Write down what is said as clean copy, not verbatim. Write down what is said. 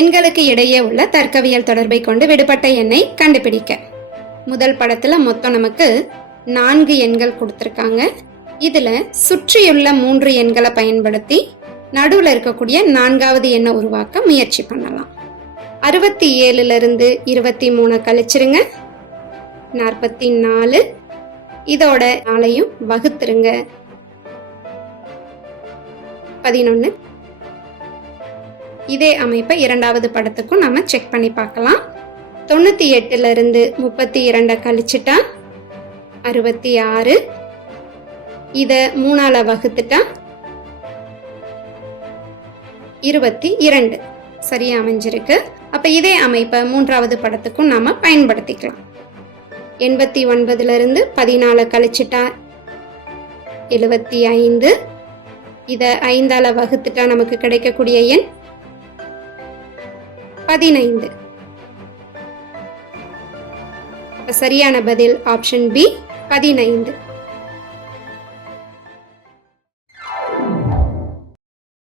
எண்களுக்கு இடையே உள்ள தர்க்கவியல் தொடர்பை கொண்டு விடுபட்ட எண்ணை கண்டுபிடிக்க. முதல் படத்துல மொத்தம் நமக்கு 4 எண்கள் கொடுத்திருக்காங்க. இதுல சுற்றியுள்ள 3 எண்களை பயன்படுத்தி நடுவுல இருக்கக்கூடிய 4வது எண்ணை உருவாக்க முயற்சி பண்ணலாம். 67 23 கழிச்சிருங்க, 44. இதோட 4ஐயும் வகுத்துருங்க, 11. இதே அமைப்பை இரண்டாவது படத்துக்கும் நாம செக் பண்ணி பார்க்கலாம். 98 32 கழிச்சிட்டா 66. இத 3ஆல வகுத்துட்டா 22 சரியா அமைஞ்சிருக்கு. அப்ப இதே அமைப்பை மூன்றாவது படத்துக்கும் நாம பயன்படுத்திக்கலாம். 89 14 கழிச்சிட்டா 75. இத 5ஆல வகுத்துட்டா நமக்கு கிடைக்கக்கூடிய எண் 15. சரியான பதில் ஆப்ஷன் பி 15.